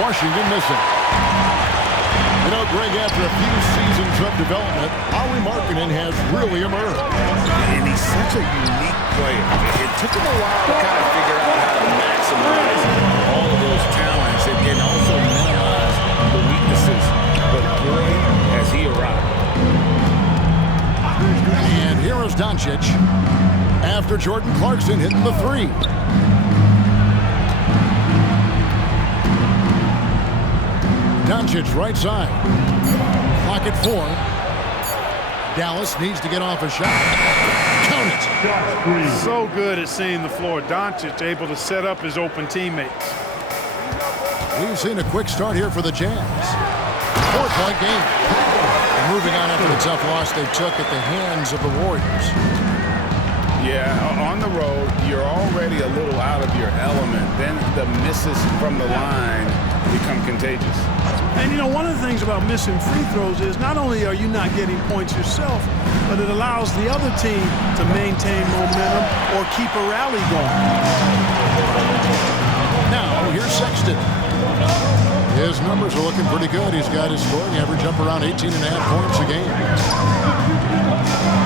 Washington missing. You know, Greg, after a few seasons of development, Howie Markkinen has really emerged. And he's such a unique player. It took him a while to kind of figure out how to maximize all of those talents and also minimize the weaknesses. But boy, has he arrived. And here is Doncic after Jordan Clarkson hitting the three. Doncic right side. Clock at 4. Dallas needs to get off a shot. Count it. So good at seeing the floor. Doncic able to set up his open teammates. We've seen a quick start here for the Jazz. 4-point game. And moving on after the tough loss they took at the hands of the Warriors. Yeah, on the road, you're already a little out of your element. Then the misses from the line become contagious. And, you know, one of the things about missing free throws is not only are you not getting points yourself, but it allows the other team to maintain momentum or keep a rally going. Now, here's Sexton. His numbers are looking pretty good. He's got his scoring average up around 18.5 points a game.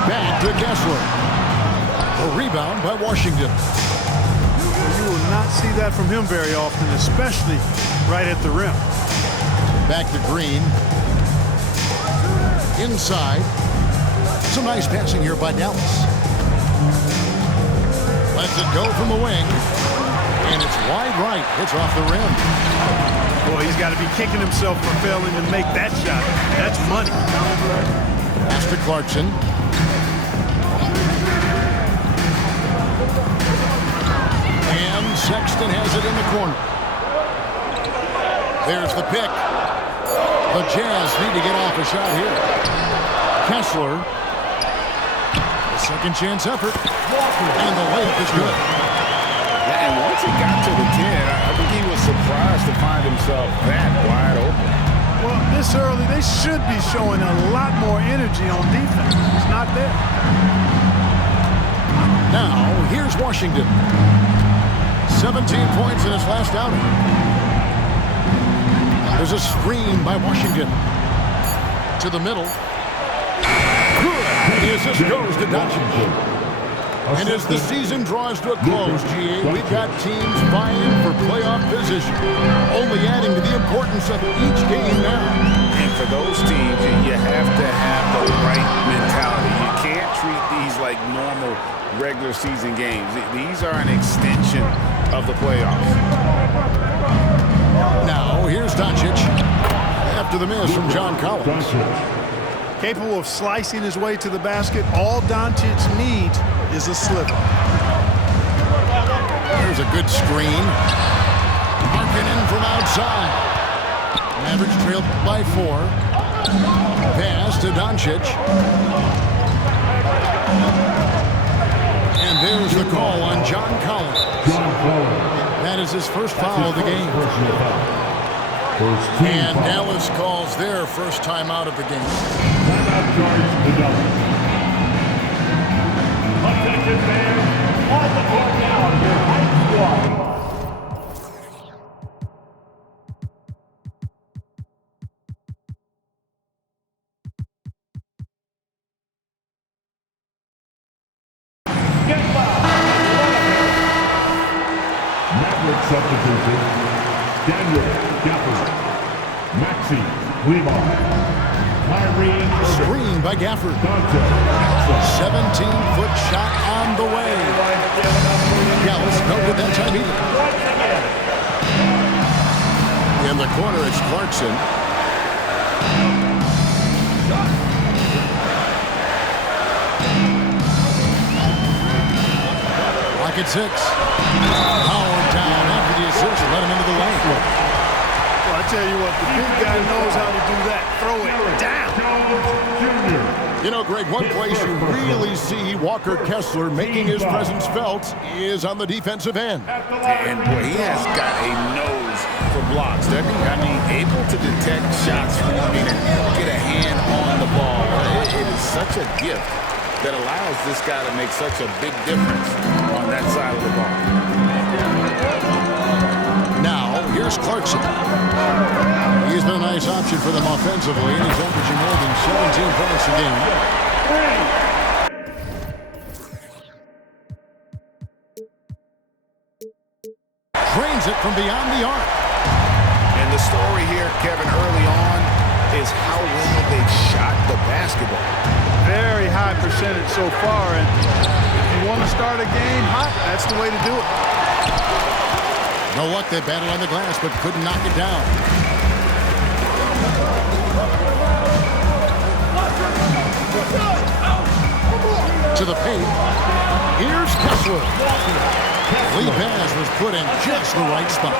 Back to Kessler. A rebound by Washington. You will not see that from him very often, especially right at the rim. Back to Green. Inside. Some nice passing here by Dallas. Lets it go from the wing. And it's wide right. It's off the rim. Boy, he's got to be kicking himself for failing to make that shot. That's money. Pass to Clarkson. And Sexton has it in the corner. There's the pick. The Jazz need to get off a shot here. Kessler. A second chance effort. And the layup is good. And once he got to the 10, I think he was surprised to find himself that wide open. Well, this early, they should be showing a lot more energy on defense. It's not there. Now, here's Washington. 17 points in his last outing. There's a screen by Washington. To the middle. Good. The assist goes to Doncic. And as the season draws to a close, GA, we've got teams vying for playoff position, only adding to the importance of each game now. And for those teams, you have to have the right mentality. You can't treat these like normal regular season games. These are an extension of the playoffs. Now, here's Doncic after the miss from John Collins. Capable of slicing his way to the basket, all Doncic needs is a slipper. There's a good screen. Markkinen from outside. Mavericks trailed by 4. Pass to Doncic. And there's the call on John Collins. That is his first foul of the game. And Dallas calls their first time out of the game. Attention fans, on the court now, your high squad. Maverick substitution, Daniel Gafford, Maxi Kleber. Screen by Gafford. 17-foot shot on the way. Dallas no good that time either. In the corner, it's Clarkson. Lock at 6. Howard down after the assist. Let him into the lane. Well, I tell you what, the big guy knows how to do that. Throw it down. You know, Greg, one place you really see Walker Kessler making his presence felt is on the defensive end. And boy, he has got a nose for blocks, doesn't he? I mean, able to detect shots forming and get a hand on the ball. It is such a gift that allows this guy to make such a big difference on that side of the ball. Now, here's Clarkson. nice option for them offensively, and he's averaging more than 17 points a game. Drains it from beyond the arc. And the story here, Kevin, early on is how well they've shot the basketball. Very high percentage so far, and if you want to start a game hot, that's the way to do it. No luck, they battled on the glass, but couldn't knock it down. To the paint. Here's Kessler. Lee pass was put in just the right spot.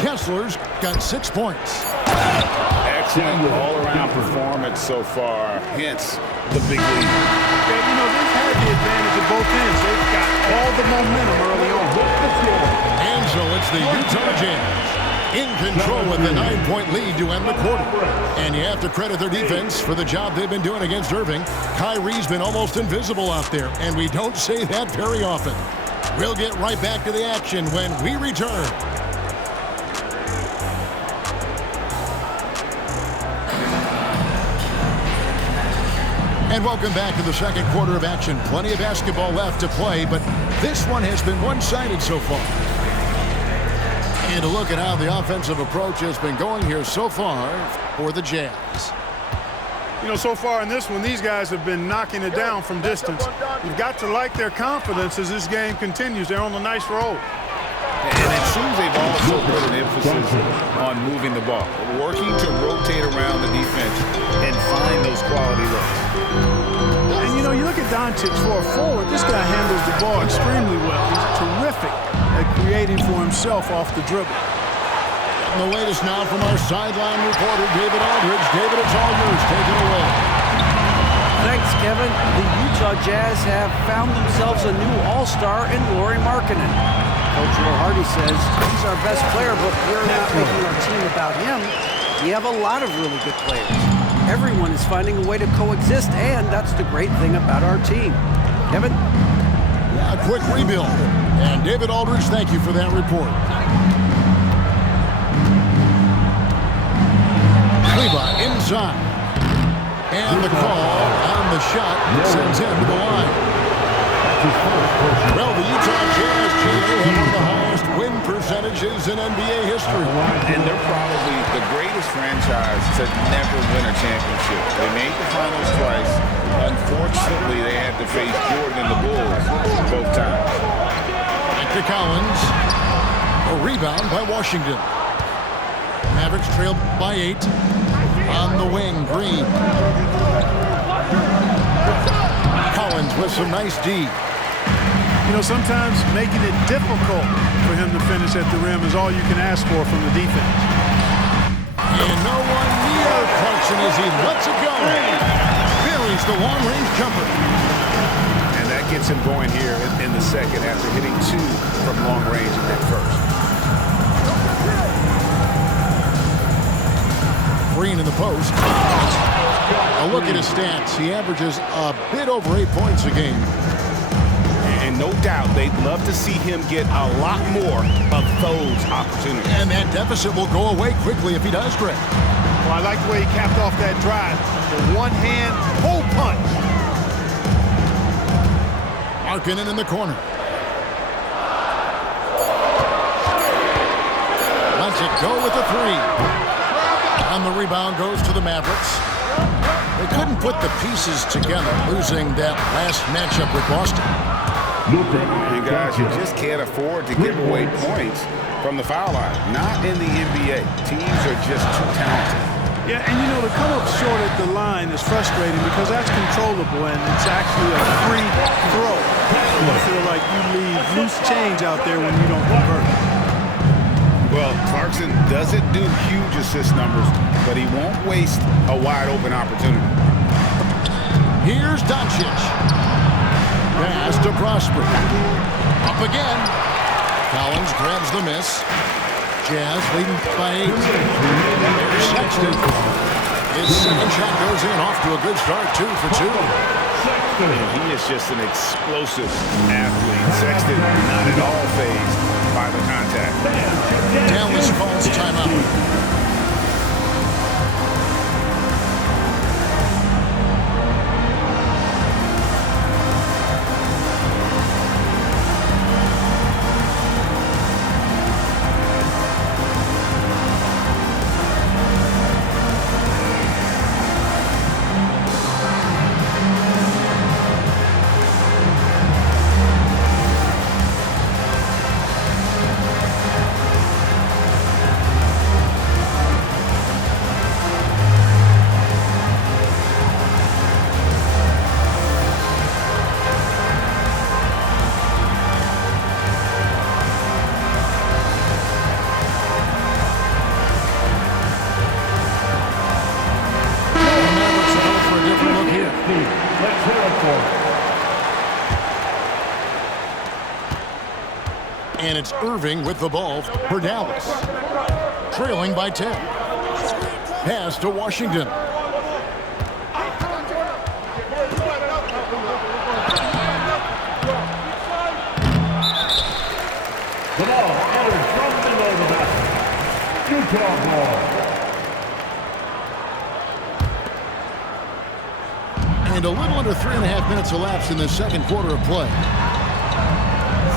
Kessler's got 6 points. Excellent all-around performance so far, hence the big lead. Yeah, you know, they've had the advantage at both ends. They've got all the momentum early on. And so it's the Utah Jazz in control with the 9-point lead to end the quarter. And you have to credit their defense for the job they've been doing against Irving. Kyrie's been almost invisible out there, and we don't say that very often. We'll get right back to the action when we return. And welcome back to the second quarter of action. Plenty of basketball left to play, but this one has been one-sided so far. And a look at how the offensive approach has been going here so far for the Jazz. You know, so far in this one, these guys have been knocking it down from distance. You've got to like their confidence as this game continues. They're on a nice roll. And it seems they've also put an emphasis on moving the ball, working to rotate around the defense and find those quality looks. And, you know, you look at Doncic for a forward, this guy handles the ball extremely well. He's terrific at creating for himself off the dribble. And the latest now from our sideline reporter, David Aldridge. David, it's all yours. Take it away. Thanks, Kevin. The Utah Jazz have found themselves a new all-star in Lauri Markkanen. Coach Will Hardy says he's our best player, but we're not making our team about him. We have a lot of really good players. Everyone is finding a way to coexist, and that's the great thing about our team. Kevin? Yeah, a quick rebuild. And David Aldridge, thank you for that report. Kleber inside. And the call on the shot sends him to the line. Well, the Utah Jazz have one of the highest win percentages in NBA history. And they're probably the greatest franchise to never win a championship. They made the finals twice. Unfortunately, they had to face Jordan and the Bulls both times. Back to Collins. A rebound by Washington. Mavericks trailed by 8. On the wing, Green. Collins with some nice D. You know, sometimes making it difficult for him to finish at the rim is all you can ask for from the defense. And no one near Clarkson as he lets it go. Buries the long-range jumper. And that gets him going here in the second after hitting 2 from long range in that first. Green in the post. A look at his stats. He averages a bit over 8 points a game. And no doubt they'd love to see him get a lot more of those opportunities. And that deficit will go away quickly if he does, Greg. Well, I like the way he capped off that drive. The one-hand pull punch. Markkanen in the corner. Lets it go with the 3. And the rebound goes to the Mavericks. They couldn't put the pieces together, losing that last matchup with Boston. You guys, you just can't afford to give away points from the foul line. Not in the NBA. Teams are just too talented. Yeah, and you know, to come up short at the line is frustrating because that's controllable and it's actually a free throw. You feel like you leave loose change out there when you don't convert. Well, Clarkson doesn't do huge assist numbers, but he won't waste a wide-open opportunity. Here's Doncic. Pass to Prosper. Up again. Collins grabs the miss. Jazz leading by 8. There's Sexton. His second shot goes in, off to a good start, 2 for 2. And he is just an explosive athlete. Sexton not at all fazed by the contact. Dallas calls timeout. And it's Irving with the ball for Dallas. Trailing by 10. Pass to Washington. The ball entered from below the basket. Utah ball. And a little under 3.5 minutes elapsed in the second quarter of play.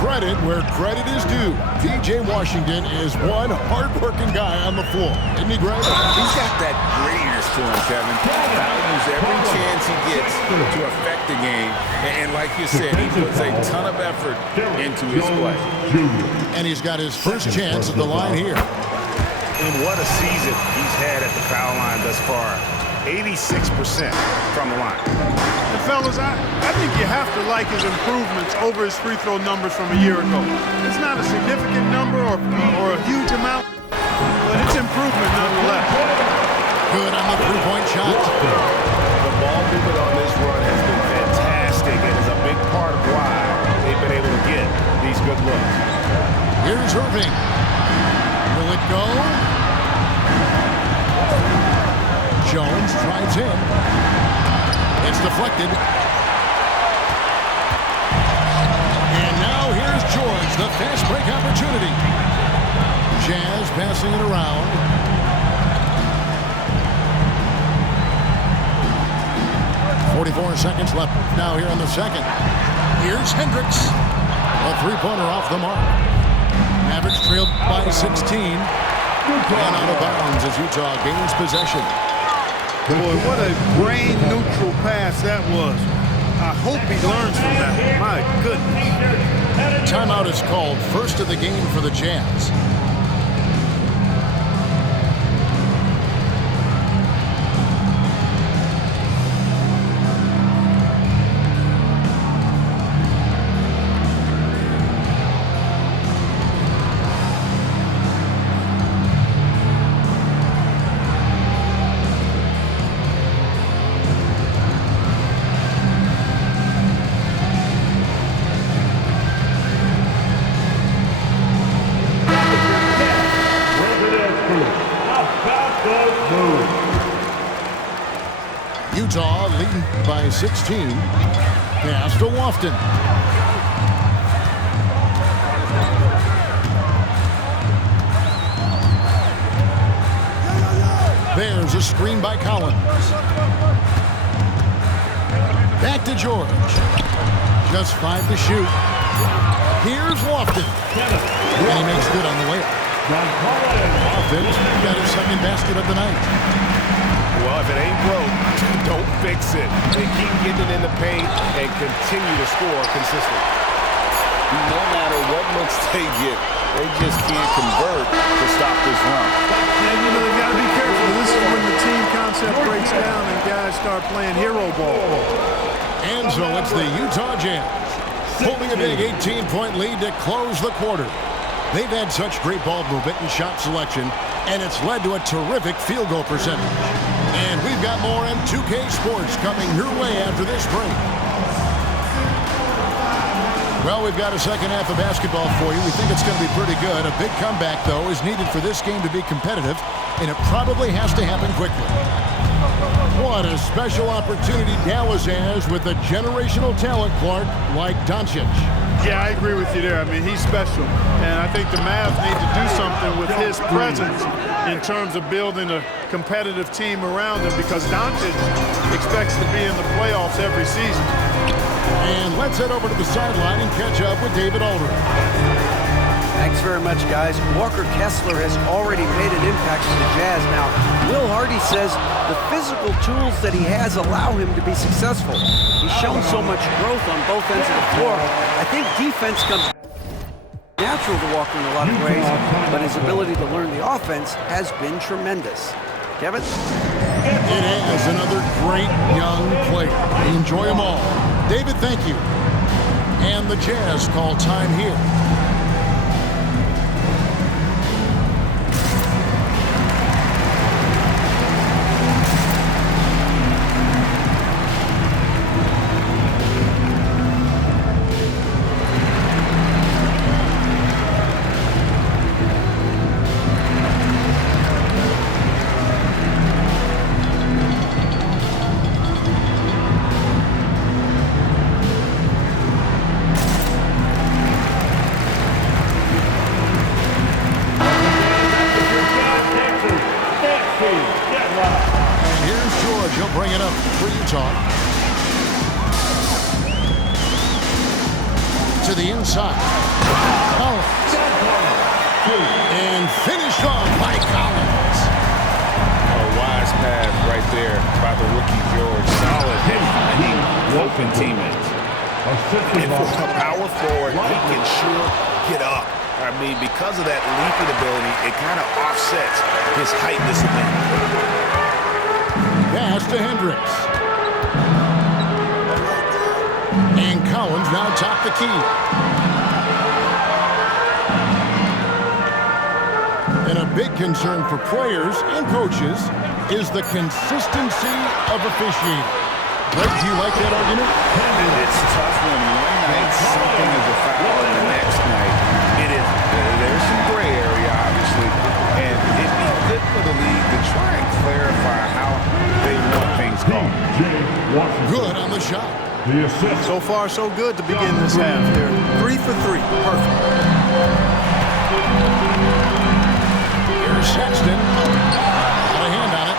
Credit where credit is due. P.J. Washington is one hard-working guy on the floor. Isn't he, Greg? He's got that grittiness to him, Kevin. Values every chance he gets to affect the game. And like you said, he puts a ton of effort into his play. And he's got his first chance at the line here. And what a season he's had at the foul line thus far. 86% from the line. And fellas, I think you have to like his improvements over his free throw numbers from a year ago. It's not a significant number or a huge amount, but it's improvement nonetheless. Good on the three-point shot. The ball movement on this run has been fantastic and is a big part of why they've been able to get these good looks. Here's Irving. Will it go? Jones drives in. It's deflected. And now here's George, the fast break opportunity. Jazz passing it around. .44 seconds left now here in the second. Here's Hendricks. A three-pointer off the mark. Mavericks trailed by 16. Gone out of bounds as Utah gains possession. Boy, what a brain-neutral pass that was. I hope he learns from that. My goodness. Timeout is called. First of the game for the Jazz. Utah leading by 16. Pass to Lofton. There's a screen by Collins. Back to George. Just 5 to shoot. Here's Lofton. And he makes good on the layup. Lofton's got his second basket of the night. Well, if it ain't broke, don't fix it. They keep getting in the paint and continue to score consistently. No matter what looks they get, they just can't convert to stop this run. And, you know, they got to be careful. This is when the team concept breaks down and guys start playing hero ball. And so it's the Utah Jazz holding a big 18-point lead to close the quarter. They've had such great ball movement and shot selection, and it's led to a terrific field goal percentage. And we've got more M2K Sports coming your way after this break. Well, we've got a second half of basketball for you. We think it's going to be pretty good. A big comeback, though, is needed for this game to be competitive, and it probably has to happen quickly. What a special opportunity Dallas has with a generational talent, Clark, like Doncic. Yeah, I agree with you there. I mean, he's special. And I think the Mavs need to do something with his presence in terms of building a competitive team around him, because Doncic expects to be in the playoffs every season. And let's head over to the sideline and catch up with David Aldridge. Thanks very much, guys. Walker Kessler has already made an impact for the Jazz. Now, Will Hardy says the physical tools that he has allow him to be successful. He's shown so much growth on both ends of the floor. I think defense comes natural to Walker in a lot of ways, but his ability to learn the offense has been tremendous. Kevin? It is another great young player. We enjoy them all. David, thank you. And the Jazz call time here. George will bring it up for Utah. To the inside. Collins. And finished off by Collins. A wise pass right there by the rookie George. Solid at finding open teammates. And for a power forward, he can sure get up. I mean, because of that leaping ability, it kind of offsets his height disadvantage. Pass to Hendricks. And Collins now top the key. And a big concern for players and coaches is the consistency of officiating. Greg, do you like that argument? It's tough when one night something is a foul and the next night it is. There's some gray area, obviously, and it'd be good for the league to try and clarify how they want things called. Good on the shot. The assist. So far, so good to begin this half here. 3 for 3. Perfect. Here's Sexton. Got a hand on it.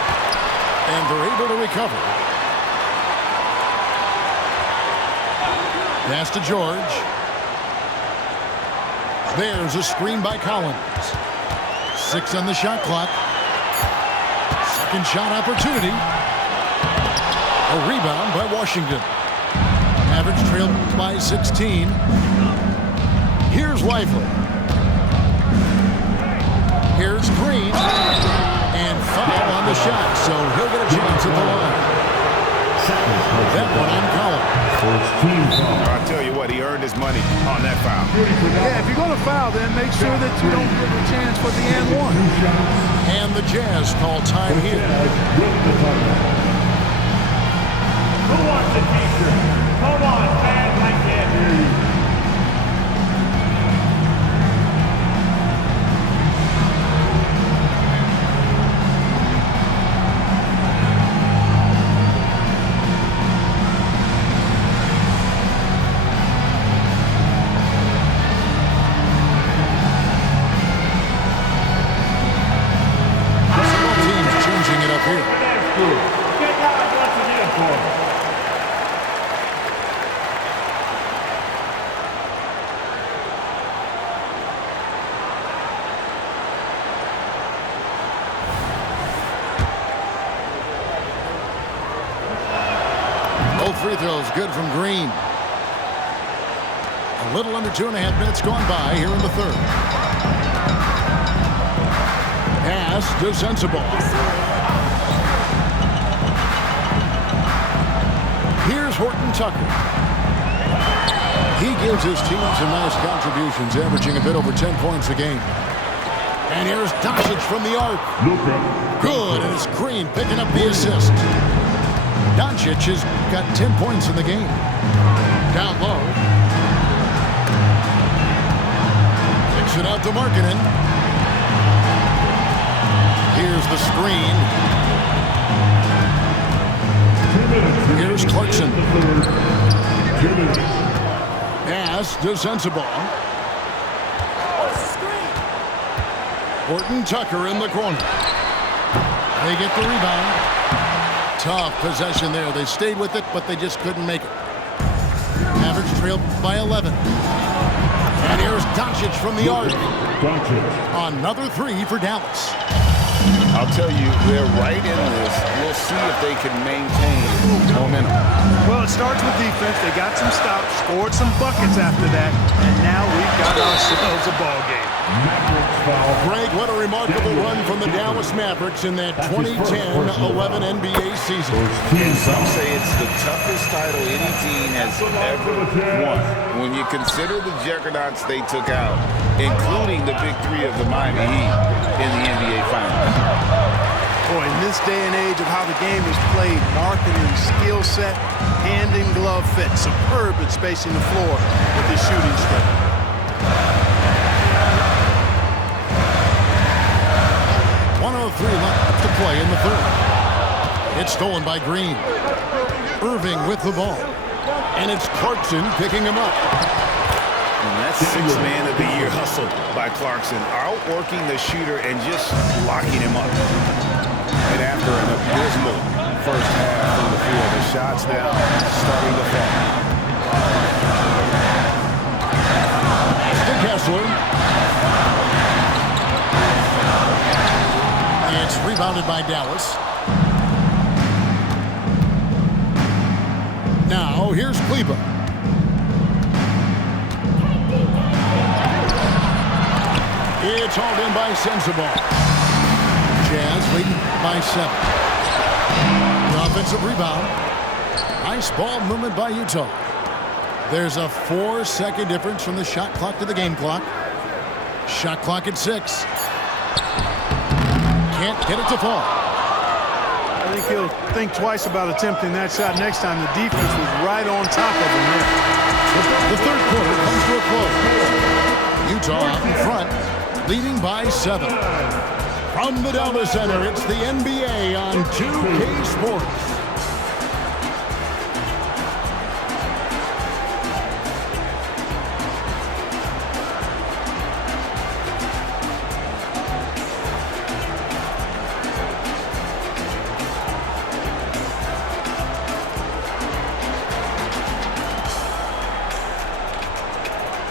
And they're able to recover. Pass to George. There's a screen by Collins. 6 on the shot clock. Second shot opportunity. A rebound by Washington. Mavericks trailed by 16. Here's Lively. Here's Green. And foul on the shot, so he'll get a chance at the line. That one on Collins. I'll tell you what, he earned his money on that foul. Yeah, if you're going to foul, then make sure that you don't give a chance for the and one. And the Jazz call time here. Who wants a t-shirt? Come on, fans, I can't hear you. Free throws good from Green. A little under 2.5 minutes gone by here in the third. Pass to Sensabaugh. Here's Horton Tucker. He gives his team some nice contributions, averaging a bit over 10 points a game. And here's Doncic from the arc. Good, and it's Green picking up the assist. Doncic has got 10 points in the game. Down low. Kicks it out to Markkanen. Here's the screen. Here's Clarkson. Pass to Sensabaugh. Horton Tucker in the corner. They get the rebound. Tough possession there. They stayed with it, but they just couldn't make it. Mavericks trailed by 11. And here's Doncic from the arc. Another 3 for Dallas. I'll tell you, they're right in this. We'll see if they can maintain momentum. Well, it starts with defense. They got some stops, scored some buckets after that, and now we've got ourselves a ball game. Greg, what a remarkable run from the Dallas Mavericks in that 2010-11 NBA season. And some say it's the toughest title any team has ever won. When you consider the juggernauts they took out, including the big 3 of the Miami Heat in the NBA Finals. Boy, in this day and age of how the game is played, Markkanen skill set, hand in glove fit, superb at spacing the floor with his shooting stroke. Left to play in the third. It's stolen by Green. Irving with the ball. And it's Clarkson picking him up. And Sixth man of the year hustle by Clarkson, outworking the shooter and just locking him up. And after an abysmal first half from the field, the shots now starting to fall. To Kessler. It's rebounded by Dallas. Now, here's Kleber. It's hauled in by Sensabaugh. Jazz leading by 7. The offensive rebound. Nice ball movement by Utah. There's a 4-second difference from the shot clock to the game clock. Shot clock at 6. Can't get it to fall. I think he'll think twice about attempting that shot next time. The defense was right on top of him there. The third quarter comes to a close. Utah out in front, leading by 7. From the Delta Center, it's the NBA on 2K Sports.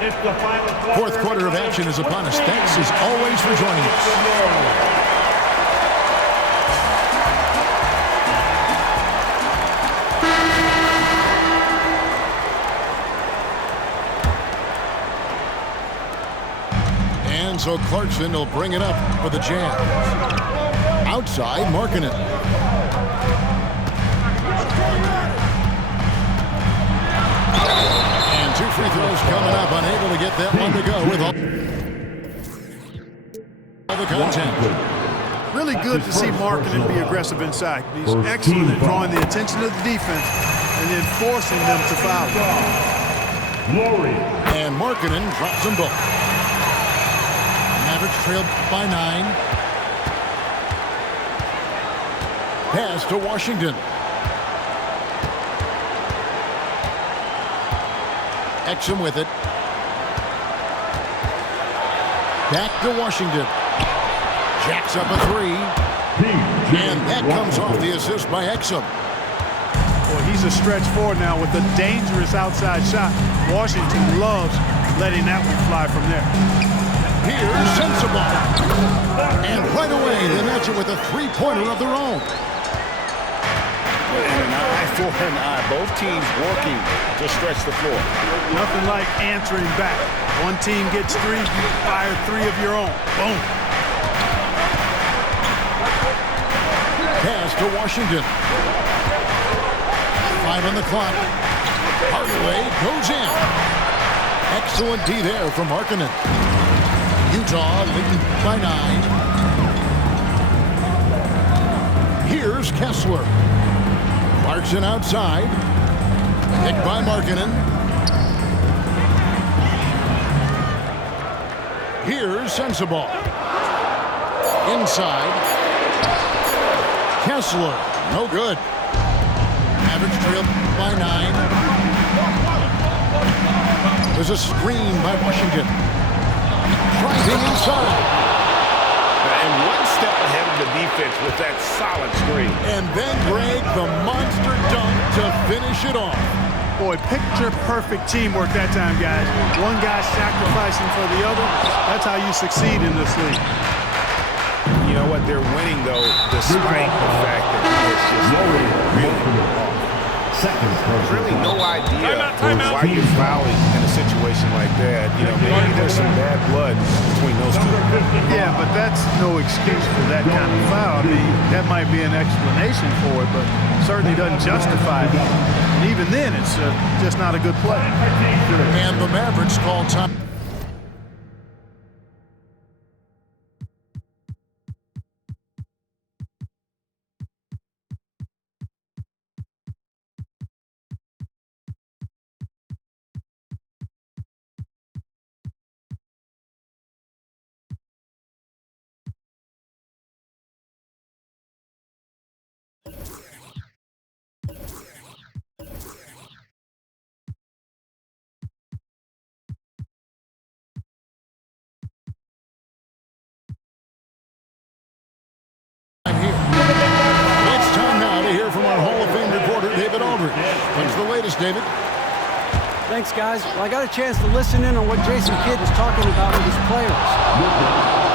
It's the final Fourth quarter of action is upon us. Thanks as always for joining us. And so Clarkson will bring it up for the Jazz. Outside, Markkanen. And 2 free throws coming up, unable to get that one to go with all the content. Really good to see Markkanen be aggressive inside. He's excellent at drawing the attention of the defense and then forcing them to foul. And Markkanen drops them both. Mavericks trailed by 9. Pass to Washington. Exum with it. Back to Washington. Jacks up a 3. And that comes off the assist by Exum. Boy, he's a stretch forward now with a dangerous outside shot. Washington loves letting that one fly from there. Here's Sensabaugh. And right away, they match it with a 3-pointer of their own. And an eye for an eye. Both teams working to stretch the floor. Nothing like answering back. One team gets 3, you fire 3 of your own. Boom. Pass to Washington. 5 on the clock. Hardaway goes in. Excellent D there from Markkanen. Utah leading by 9. Here's Kessler. Clarkson outside. Picked by Markkanen. Here's Sensabaugh. Inside. Kessler. No good. Mavericks trailed by 9. There's a screen by Washington. Driving inside. And one step ahead of the defense with that solid screen. And then Greg, the monster dunk to finish it off. Boy, picture-perfect teamwork that time, guys. One guy sacrificing for the other. That's how you succeed in this league. You know what? They're winning, though, despite the fact that it's just really off. There's really no idea why you're fouling in a situation like that. You know, maybe there's some bad blood between those two. Yeah, but that's no excuse for that kind of foul. I mean, that might be an explanation for it, but certainly doesn't justify it. And even then, it's just not a good play. And the Mavericks call time. What's the latest, David? Thanks, guys. Well, I got a chance to listen in on what Jason Kidd is talking about with his players.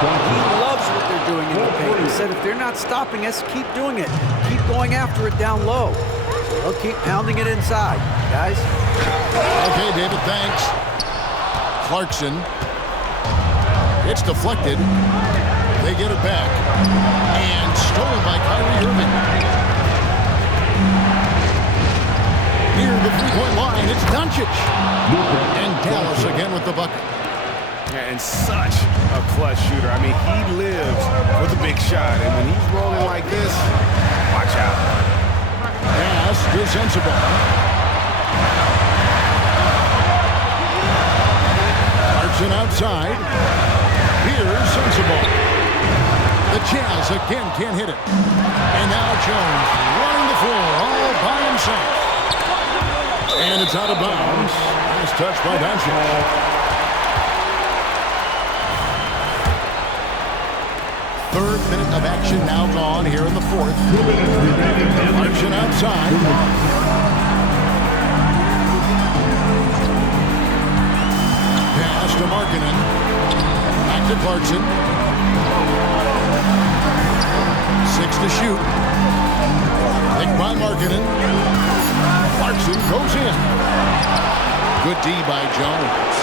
He loves what they're doing in the paint. He said if they're not stopping us, keep doing it. Keep going after it down low. They'll keep pounding it inside, guys. Okay, David, thanks. Clarkson. It's deflected. They get it back. And stolen by Kyrie Irving. Near the three-point line, it's Doncic. And Dallas again with the bucket. Yeah, and such a clutch shooter. I mean, he lives with a big shot. And when he's rolling like this, watch out. Pass to Sensabaugh. Clarkson outside. Here's Sensabaugh. The Jazz again can't hit it. And now Jones running the floor all by himself. And it's out of bounds. Nice touch by Doncic. Third minute of action now gone here in the fourth. Clarkson outside. Pass to Markkanen. Back to Clarkson. 6 to shoot. Picked by Markkanen. Clarkson goes in. Good D by Jones.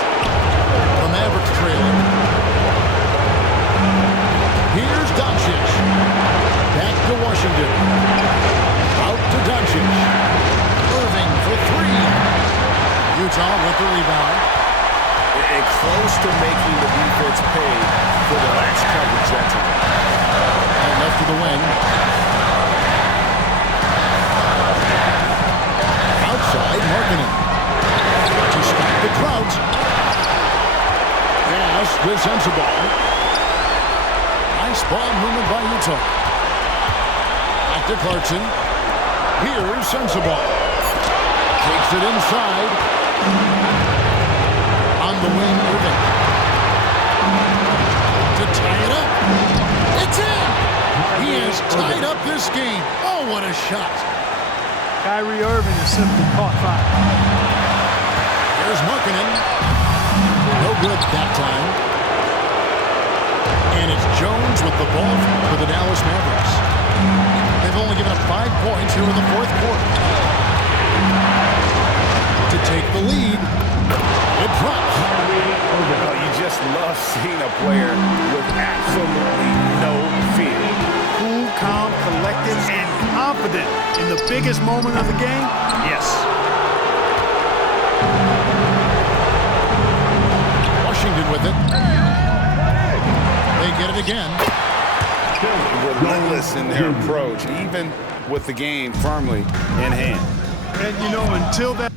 The Mavericks trailing. Here's Doncic. Back to Washington. Out to Doncic. Irving for three. Utah with the rebound. And close to making the defense pay for the last coverage that time. And left to the wing. Outside, Markkanen. To stop the crowd. Pass to Sensabaugh. Nice ball movement by Utah. Back to Clarkson. Here's Sensabaugh. Takes it inside. On the wing, Irving. To tie it up. It's in! He has tied up this game. Oh, what a shot. Kyrie Irving is simply caught fire. There's Markkanen. No good that time. And it's Jones with the ball for the Dallas Mavericks. They've only given up 5 points here in the fourth quarter. To take the lead, it drops. Oh, you just love seeing a player with absolutely no fear. Cool, calm, collected, and confident in the biggest moment of the game. Yes. Washington with it. They get it again. Relentless in their approach, even with the game firmly in hand. And, you know, until that